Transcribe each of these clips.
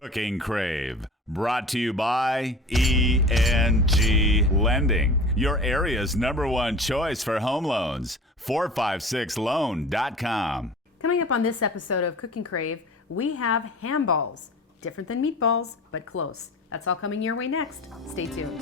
Cooking Crave, brought to you by ENG Lending, your area's #1 choice for home loans. 456loan.com. Coming up on this episode of Cooking Crave, we have ham balls. Different than meatballs, but close. That's all coming your way next. Stay tuned.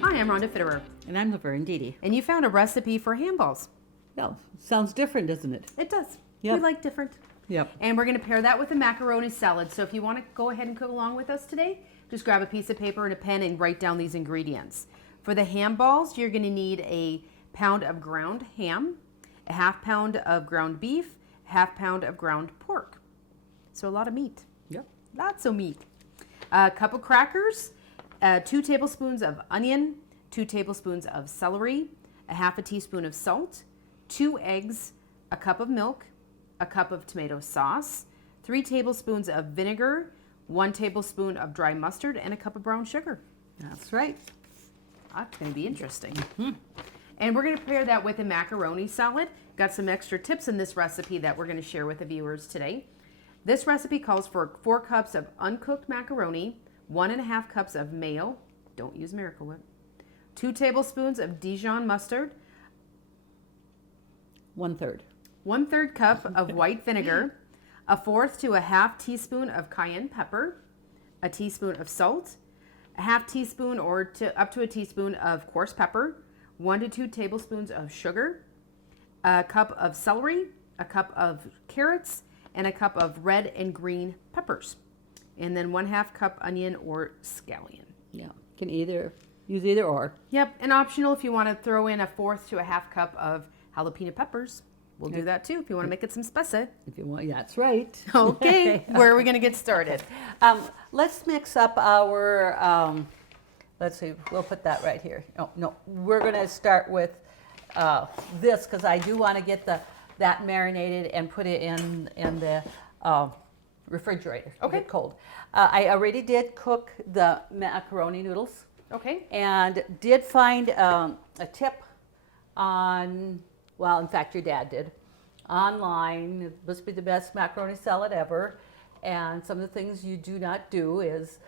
Hi, I'm Rhonda Fitterer. And I'm Laverne and And you found a recipe for ham balls. Well, sounds different, doesn't it? It does. Yep. We like different. Yep. And we're going to pair that with a macaroni salad. So if you want to go ahead and cook along with us today, just grab a piece of paper and a pen and write down these ingredients. For the ham balls, you're going to need a pound of ground ham, a half pound of ground beef, half pound of ground pork. So a lot of meat. Yep. Lots of meat. A cup of crackers, 2 tablespoons of onion, 2 tablespoons of celery, a half a teaspoon of salt, 2 eggs, a cup of milk, a cup of tomato sauce, 3 tablespoons of vinegar, 1 tablespoon of dry mustard, and a cup of brown sugar. That's right. That's going to be interesting. And we're going to pair that with a macaroni salad. Got some extra tips in this recipe that we're going to share with the viewers today. This recipe calls for 4 cups of uncooked macaroni, 1.5 cups of mayo, don't use Miracle Whip, 2 tablespoons of Dijon mustard, 1/3. 1/3 cup of white vinegar, 1/4 to a half teaspoon of cayenne pepper, a teaspoon of salt, a half teaspoon or up to a teaspoon of coarse pepper, 1 to 2 tablespoons of sugar, a cup of celery, a cup of carrots, and a cup of red and green peppers, and then 1/2 cup onion or scallion. Yeah. Can use either or. Yep, and optional if you want to throw in 1/4 to a half cup of jalapeno peppers. We'll do that too if you want to make it some spicy. If you want, yeah, that's right. Okay, where are we going to get started? Let's mix up our, let's see, we'll put that right here. Oh, no, we're going to start with this because I do want to get that marinated and put it in the refrigerator. Okay. Get cold. I already did cook the macaroni noodles. Okay. And did find a tip on, well, in fact, your dad did, online. It must be the best macaroni salad ever. And some of the things you do not do is,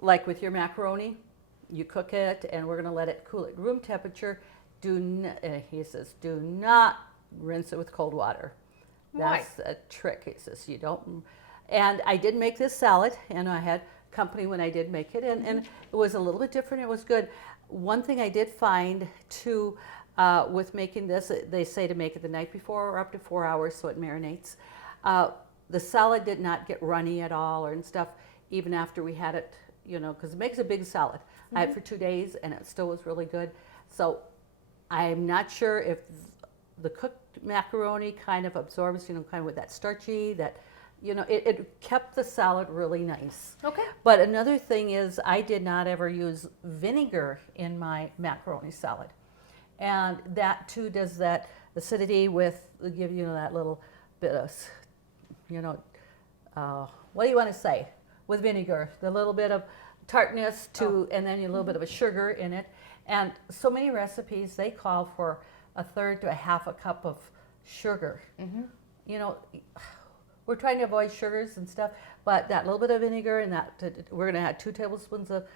like with your macaroni, you cook it and we're going to let it cool at room temperature. He says, do not rinse it with cold water. That's a trick. He says, you don't. And I did make this salad, and I had company when I did make it, and it was a little bit different. It was good. One thing I did find too with making this, they say to make it the night before or up to 4 hours so it marinates. The salad did not get runny at all and stuff, even after we had it, because it makes a big salad. I had it for 2 days, and it still was really good. So I'm not sure if the cooked macaroni kind of absorbs, kind of with that starchy, it kept the salad really nice. Okay. But another thing is I did not ever use vinegar in my macaroni salad. And that too does that acidity give that little bit of, what do you want to say? With vinegar, the little bit of tartness and then a little bit of a sugar in it. And so many recipes, they call for 1/3 to a half a cup of sugar. We're trying to avoid sugars and stuff, but that little bit of vinegar and we're going to add 2 tablespoons of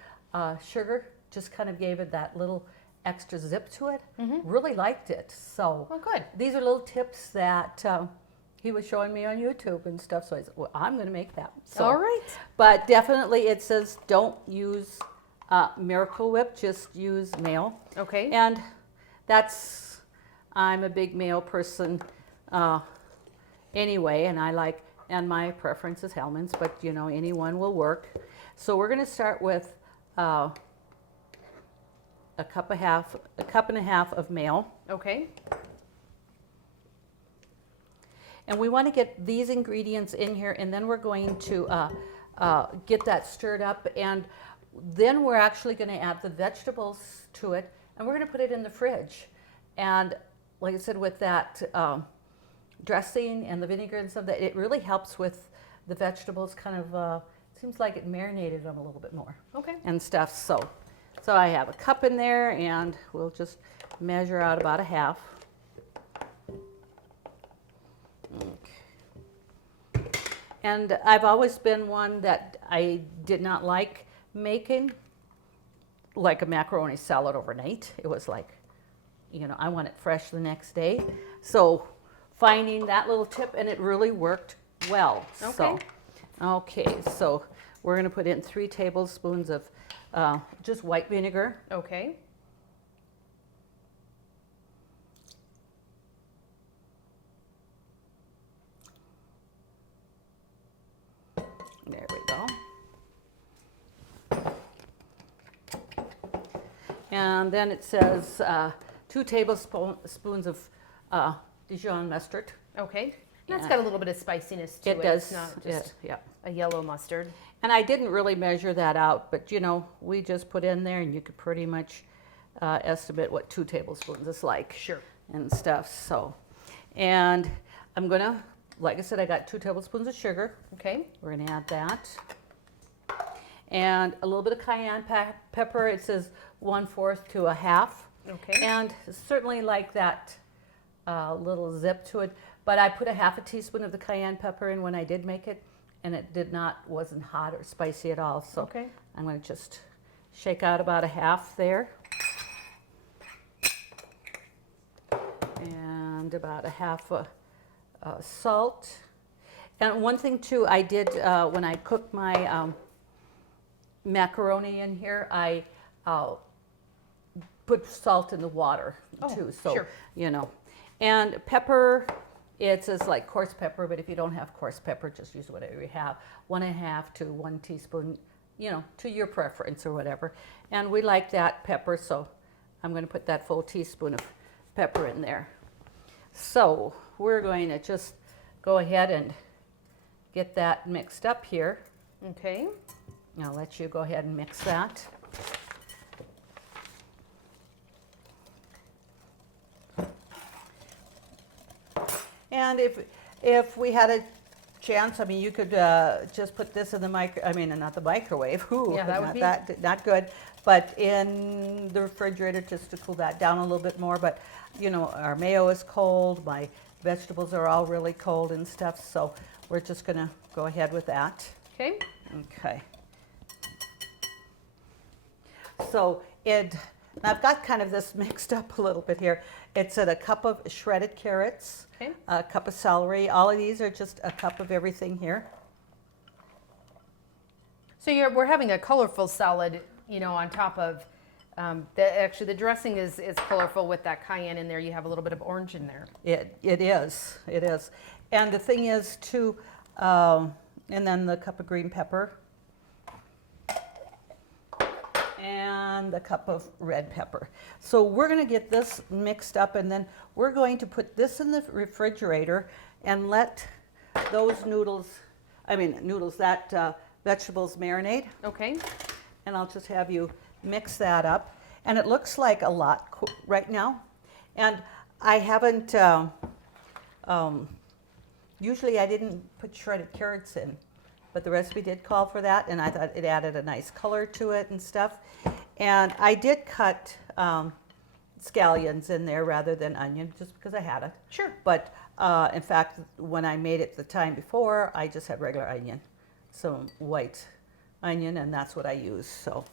sugar, just kind of gave it that little extra zip to it. Really liked it. So good. These are little tips that he was showing me on YouTube and stuff. So I said, well, I'm going to make that. So, all right. But definitely it says don't use Miracle Whip, just use mayo. Okay. And I'm a big mayo person anyway, and my preference is Hellman's, but anyone will work. So we're going to start with a cup and a half of mayo. Okay. And we want to get these ingredients in here, and then we're going to get that stirred up, and then we're actually going to add the vegetables to it, and we're going to put it in the fridge. And like I said, with that dressing and the vinegar and stuff, that it really helps with the vegetables. Kind of seems like it marinated them a little bit more. Okay. And stuff. So So I have a cup in there, and we'll just measure out about a half. Okay. And I've always been one that I did not like making like a macaroni salad overnight. It was like, you know, I want it fresh the next day. So finding that little tip, and it really worked well. Okay. Okay, so we're going to put in 3 tablespoons of just white vinegar. Okay. There we go. And then it says 2 tablespoons of Dijon mustard. Okay. That's Yeah. got a little bit of spiciness to it. It does. It's not just yeah. a yellow mustard. And I didn't really measure that out, but you know, we just put in there, and you could pretty much estimate what 2 tablespoons is like. Sure. And stuff. So, and I'm gonna, like I said, I got 2 tablespoons of sugar. Okay. We're gonna add that. And a little bit of cayenne pepper. It says 1/4 to a half. Okay. And certainly like that little zip to it. But I put a half a teaspoon of the cayenne pepper in when I did make it, and it wasn't hot or spicy at all. So Okay. I'm going to just shake out about a half there. And about a half a salt. And one thing too, I did when I cooked my macaroni in here, I put salt in the water too. So, sure. you know. And pepper, it says like coarse pepper, but if you don't have coarse pepper, just use whatever you have. 1.5 to 1 teaspoon, you know, to your preference or whatever. And we like that pepper, so I'm going to put that full teaspoon of pepper in there. So we're going to just go ahead and get that mixed up here. Okay. I'll let you go ahead and mix that. And if we had a chance, I mean, you could just put this in the not the microwave. Ooh, Yeah, that would be not good. But in the refrigerator, just to cool that down a little bit more. But you know, our mayo is cold. My vegetables are all really cold and stuff. So we're just gonna go ahead with that. Okay. Okay. So I've got kind of this mixed up a little bit here. It's a cup of shredded carrots, Okay. a cup of celery. All of these are just a cup of everything here. So we're having a colorful salad, you know, on top of the dressing is colorful with that cayenne in there. You have a little bit of orange in there. It is. And the thing is too, and then the cup of green pepper. And the cup of red pepper. So we're going to get this mixed up, and then we're going to put this in the refrigerator and let those vegetables marinate. Okay. And I'll just have you mix that up. And it looks like a lot right now. And I haven't, usually I didn't put shredded carrots in, but the recipe did call for that, and I thought it added a nice color to it and stuff. And I did cut scallions in there rather than onion, just because I had it. Sure. But in fact, when I made it the time before, I just had regular onion, some white onion, and that's what I used. So,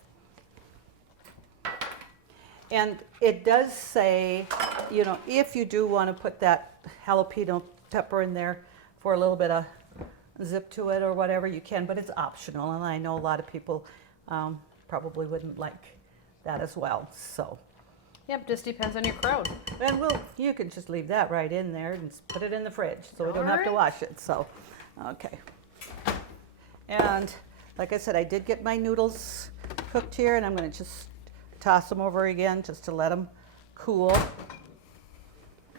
and it does say, you know, if you do want to put that jalapeno pepper in there for a little bit of zip to it or whatever, you can, but it's optional, and I know a lot of people probably wouldn't like that as well. So, Yep, just depends on your crowd. and you can just leave that right in there and put it in the fridge, so we don't have to Alright. wash it. So, okay. And like I said, I did get my noodles cooked here, and I'm going to just toss them over again just to let them cool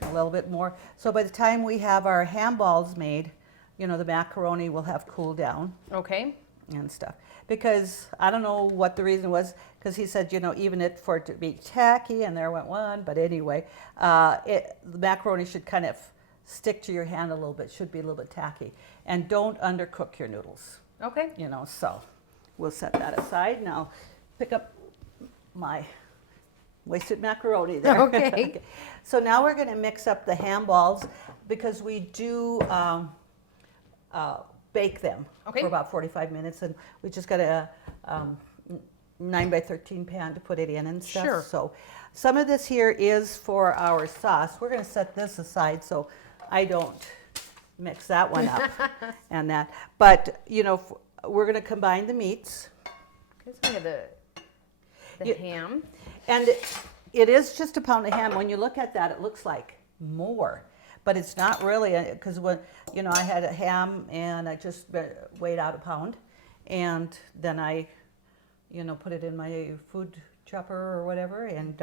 a little bit more. So by the time we have our ham balls made, you know, the macaroni will have cooled down Okay. and stuff. Because I don't know what the reason was, because he said, you know, even for it to be tacky, and there went one, but anyway, the macaroni should kind of stick to your hand a little bit, should be a little bit tacky. And don't undercook your noodles, Okay. you know, so we'll set that aside. Now pick up my wasted macaroni there. Okay. So now we're going to mix up the ham balls because we do bake them Okay. for about 45 minutes, and we just got a 9 by 13 pan to put it in and stuff. Sure. So some of this here is for our sauce. We're going to set this aside so I don't mix that one up and that. But, you know, we're going to combine the meats. Okay, so we have the You- ham. And it is just a pound of ham. When you look at that, it looks like more, but it's not really, because when, you know, I had a ham and I just weighed out a pound, and then I, you know, put it in my food chopper or whatever, and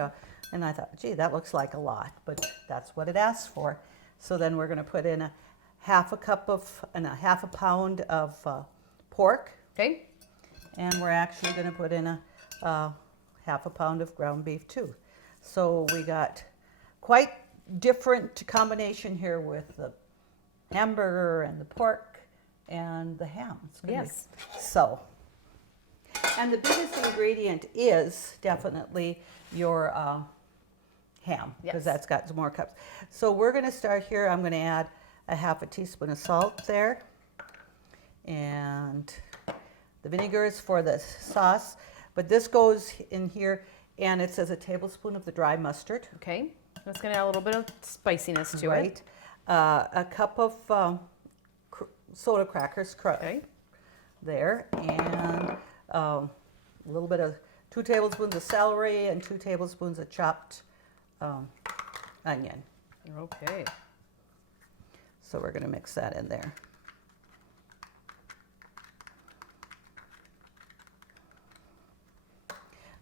I thought, gee, that looks like a lot, but that's what it asks for. So then we're going to put in a half a pound of pork, Okay. and we're actually going to put in a half a pound of ground beef too. So we got quite different combination here with the hamburger and the pork and the ham. It's gonna Yes. So, and the biggest ingredient is definitely your ham, because Yes. that's got some more cups. So we're going to start here. I'm going to add a half a teaspoon of salt there, and the vinegar is for the sauce, but this goes in here, and it says a tablespoon of the dry mustard. Okay. That's going to add a little bit of spiciness to Right. it. A cup of soda crackers Okay. there, and a little bit of 2 tablespoons of celery and 2 tablespoons of chopped onion. Okay. So we're going to mix that in there.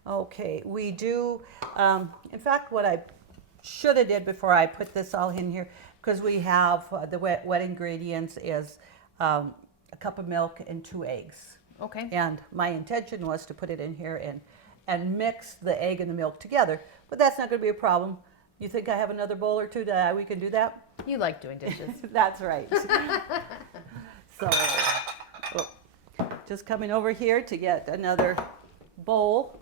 Okay, we do, in fact, what I should have did before I put this all in here, because we have the wet ingredients is a cup of milk and 2 eggs. Okay. And my intention was to put it in here and mix the egg and the milk together, but that's not going to be a problem. You think I have another bowl or two that we can do that? You like doing dishes. That's right. So, just coming over here to get another bowl.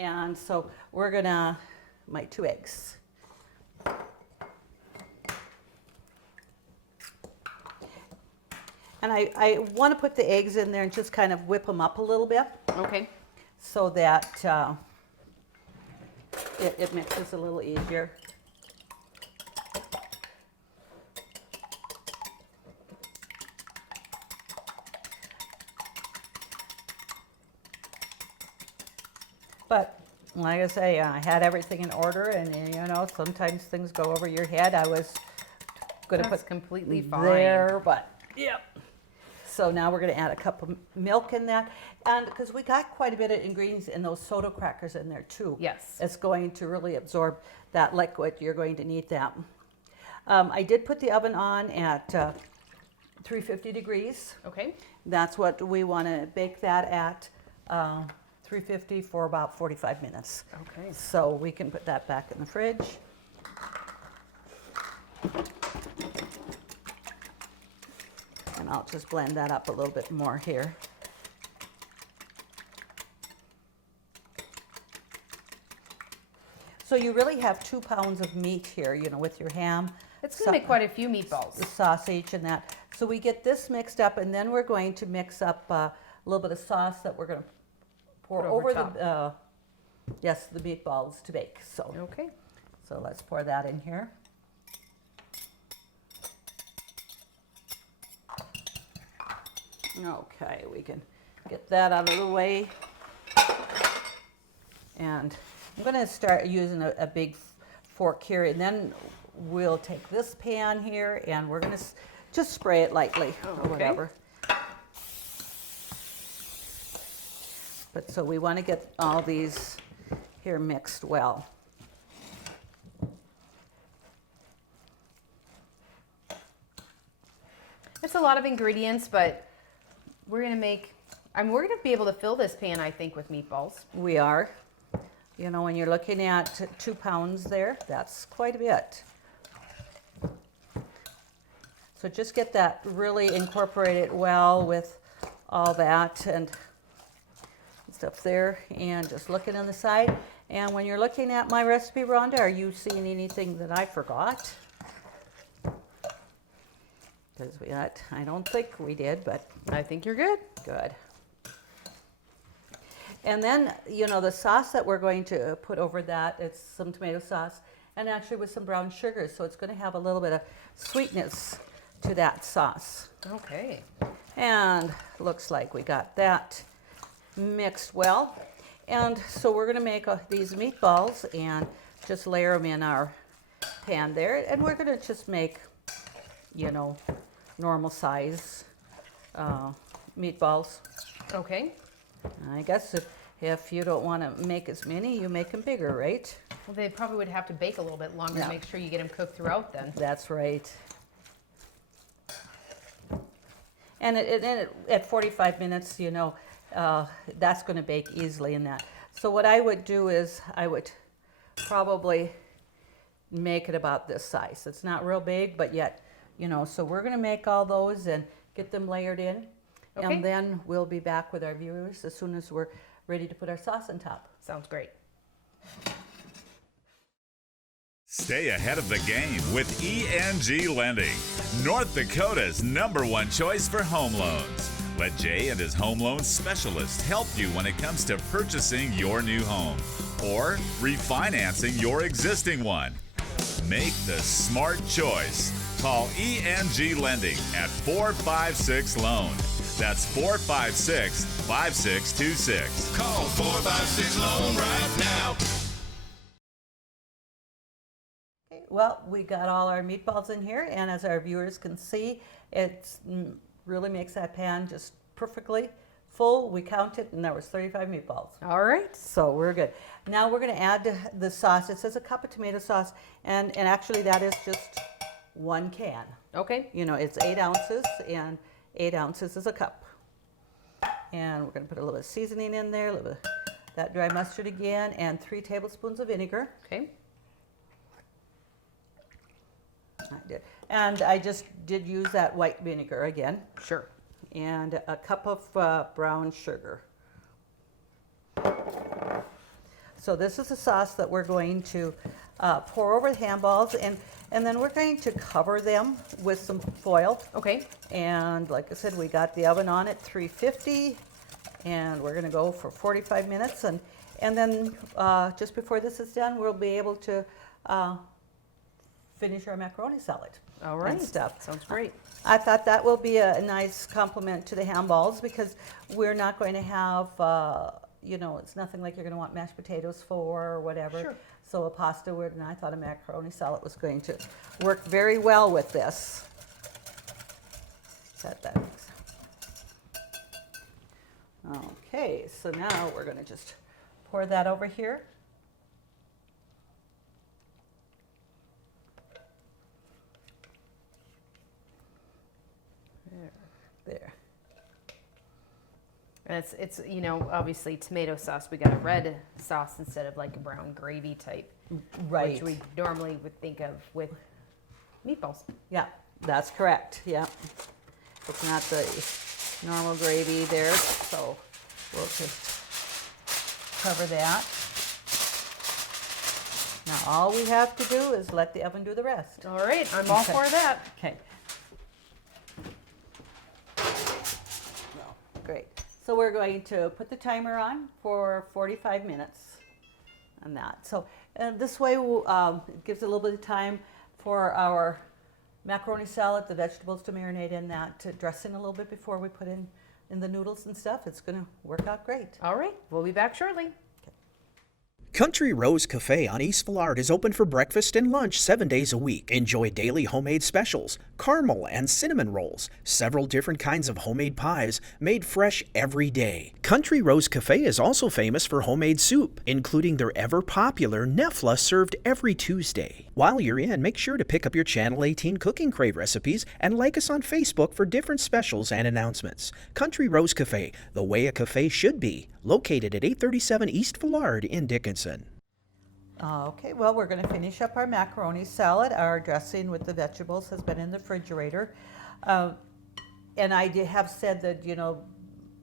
And so we're gonna, my 2 eggs. And I want to put the eggs in there and just kind of whip them up a little bit Okay. so that it mixes a little easier. But like I say, I had everything in order, and you know, sometimes things go over your head. I was going to That's put completely there, but yep. So now we're going to add a cup of milk in that, and because we got quite a bit of ingredients in those soda crackers in there too. Yes. It's going to really absorb that liquid. You're going to need that. I did put the oven on at 350 degrees. Okay. That's what we want to bake that at, 350 for about 45 minutes. Okay. So we can put that back in the fridge. And I'll just blend that up a little bit more here. So you really have 2 pounds of meat here, you know, with your ham. It's going to make quite a few meatballs. The sausage and that. So we get this mixed up, and then we're going to mix up a little bit of sauce that we're going to pour Put over over the meatballs to bake. So, Okay. so let's pour that in here. Okay, we can get that out of the way. And I'm going to start using a big fork here, and then we'll take this pan here and we're going to just spray it lightly or okay. whatever. But so we want to get all these here mixed well. It's a lot of ingredients, but we're going to make, we're going to be able to fill this pan, I think, with meatballs. We are. You know, when you're looking at 2 pounds there, that's quite a bit. So just get that really incorporated well with all that. And stuff there, and just looking on the side. And when you're looking at my recipe, Rhonda, are you seeing anything that I forgot? Because I don't think we did, but I think you're good. good. And then, the sauce that we're going to put over that, it's some tomato sauce and actually with some brown sugar. So it's going to have a little bit of sweetness to that sauce. Okay. And looks like we got that mixed well. And so we're going to make these meatballs and just layer them in our pan there. And we're going to just make, normal size meatballs. Okay. I guess if you don't want to make as many, you make them bigger, right? Well, they probably would have to bake a little bit longer to make sure you get them cooked throughout then. That's right. And at 45 minutes, that's going to bake easily in that. So what I would do is I would probably make it about this size. It's not real big, but yet, so we're going to make all those and get them layered in. Okay. And then we'll be back with our viewers as soon as we're ready to put our sauce on top. Sounds great. Stay ahead of the game with ENG Lending, North Dakota's #1 choice for home loans. Let Jay and his home loan specialist help you when it comes to purchasing your new home or refinancing your existing one. Make the smart choice. Call ENG Lending at 456-LOAN. That's 456-5626. Call 456-LOAN right now. Okay, well, we got all our meatballs in here, and as our viewers can see, it really makes that pan just perfectly full. We counted, and there was 35 meatballs. All right. So we're good. Now we're going to add the sauce. It says a cup of tomato sauce, and actually that is just 1 can. Okay. It's 8 ounces, and 8 ounces is a cup. And we're going to put a little bit of seasoning in there, a little bit of that dry mustard again, and 3 tablespoons of vinegar. Okay. I did. And I just did use that white vinegar again. Sure. And a cup of brown sugar. So this is the sauce that we're going to pour over the handballs, and then we're going to cover them with some foil. Okay. And like I said, we got the oven on at 350, and we're going to go for 45 minutes. And then just before this is done, we'll be able to finish our macaroni salad. All right. And stuff. Sounds great. I thought that will be a nice complement to the handballs because we're not going to have, it's nothing like you're going to want mashed potatoes for or whatever. Sure. So a pasta would, and I thought a macaroni salad was going to work very well with this. That makes. Okay, so now we're going to just pour that over here. There. And it's obviously tomato sauce. We got a red sauce instead of like a brown gravy type, Right. which we normally would think of with meatballs. Yeah, that's correct. Yeah. It's not the normal gravy there, so we'll just cover that. Now all we have to do is let the oven do the rest. All right, I'm all Okay. for that. Okay. Great. So we're going to put the timer on for 45 minutes on that. So this way it gives a little bit of time for our macaroni salad, the vegetables to marinate in that dressing a little bit before we put in the noodles and stuff. It's going to work out great. All right, we'll be back shortly. Country Rose Cafe on East Villard is open for breakfast and lunch 7 days a week. Enjoy daily homemade specials, caramel and cinnamon rolls, several different kinds of homemade pies made fresh every day. Country Rose Cafe is also famous for homemade soup, including their ever-popular Nefla served every Tuesday. While you're in, make sure to pick up your Channel 18 Cooking Crave recipes and like us on Facebook for different specials and announcements. Country Rose Cafe, the way a cafe should be, located at 837 East Villard in Dickinson. Okay, well, we're going to finish up our macaroni salad. Our dressing with the vegetables has been in the refrigerator. And I have said that,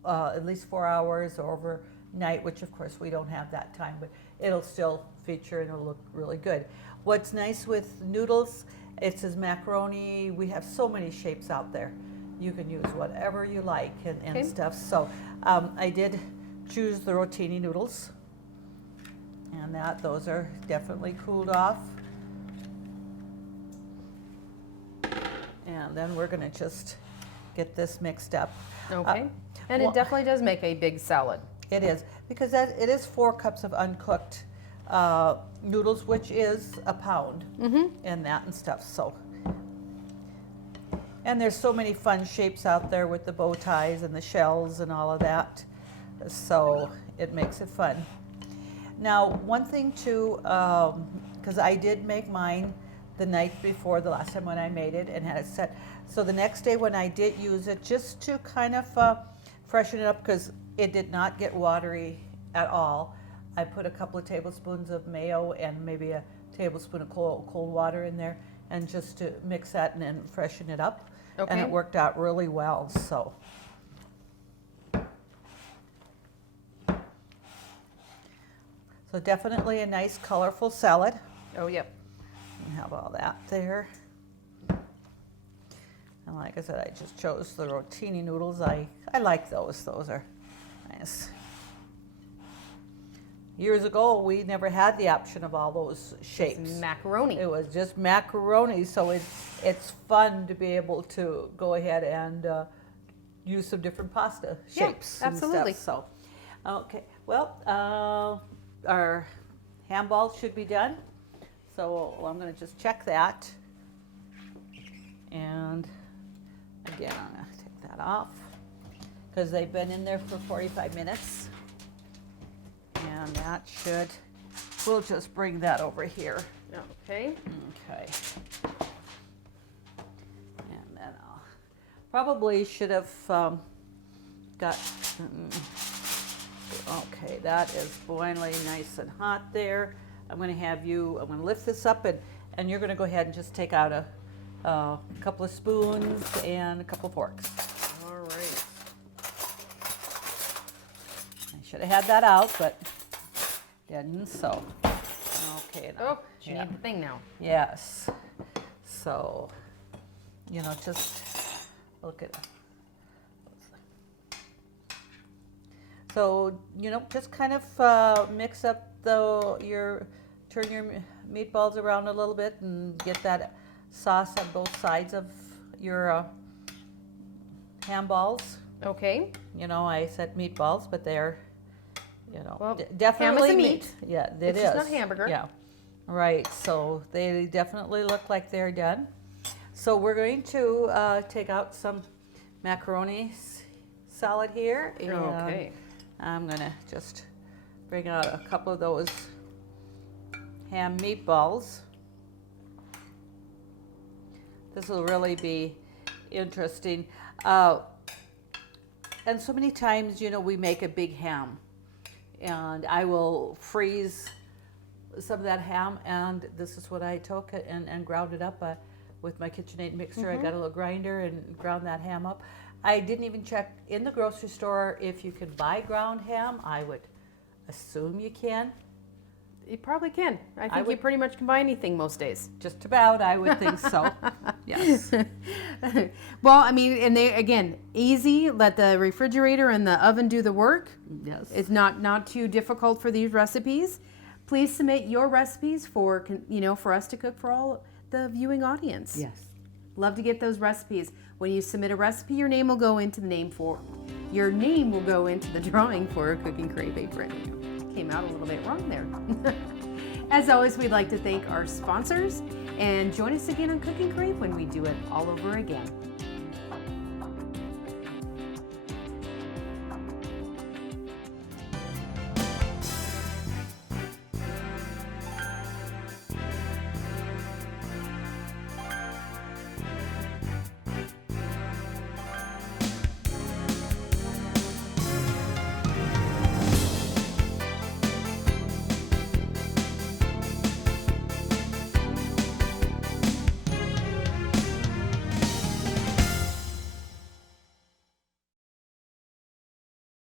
at least 4 hours or night, which of course we don't have that time, but it'll still feature and it'll look really good. What's nice with noodles, it says macaroni. We have so many shapes out there. You can use whatever you like and stuff. So I did choose the rotini noodles, and those are definitely cooled off. And then we're going to just get this mixed up. Okay. And it definitely does make a big salad. It is, because it is 4 cups of uncooked noodles, which is a pound, and that and stuff. So, and there's so many fun shapes out there with the bow ties and the shells and all of that. So it makes it fun. Now, one thing too, because I did make mine the night before the last time when I made it and had it set. So the next day when I did use it, just to kind of freshen it up, because it did not get watery at all, I put a couple of tablespoons of mayo and maybe a tablespoon of cold water in there, and just to mix that and then freshen it up. Okay. And it worked out really well. So. So definitely a nice colorful salad. Oh, yep. You have all that there. And like I said, I just chose the rotini noodles. I like those. Those are nice. Years ago, we never had the option of all those shapes. It's macaroni. It was just macaroni, so it's fun to be able to go ahead and use some different pasta shapes. Yeah, absolutely. And stuff. So, okay. Well, our ham balls should be done. So I'm going to just check that. And again, I'm going to take that off because they've been in there for 45 minutes. And that we'll just bring that over here. Okay. Okay. And then I'll probably should have got, okay, that is boiling nice and hot there. I'm going to lift this up, and you're going to go ahead and just take out a couple of spoons and a couple of forks. All right. I should have had that out, but didn't, so. Okay. Now, Oh, she needs the thing now. Yes. So, just look at it. So, just kind of mix up turn your meatballs around a little bit and get that sauce on both sides of your ham balls. Okay. I said meatballs, but they're, Well, definitely ham is a meat. Yeah, It's just not hamburger. Yeah, right. So they definitely look like they're done. So we're going to take out some macaroni salad here. And Okay. I'm going to just bring out a couple of those ham meatballs. This will really be interesting. And so many times, we make a big ham. And I will freeze some of that ham, and this is what I took and ground it up with my KitchenAid mixer. I got a little grinder and ground that ham up. I didn't even check in the grocery store if you could buy ground ham. I would assume you can. You probably can. I think you pretty much can buy anything most days. Just about, I would think so. Yes. Well, I mean, and they, again, easy. Let the refrigerator and the oven do the work. Yes. It's not too difficult for these recipes. Please submit your recipes for us to cook for all the viewing audience. Yes. Love to get those recipes. When you submit a recipe, your name will go into the drawing for a Cooking Crave apron. Came out a little bit wrong there. As always, we'd like to thank our sponsors and join us again on Cooking Crave when we do it all over again.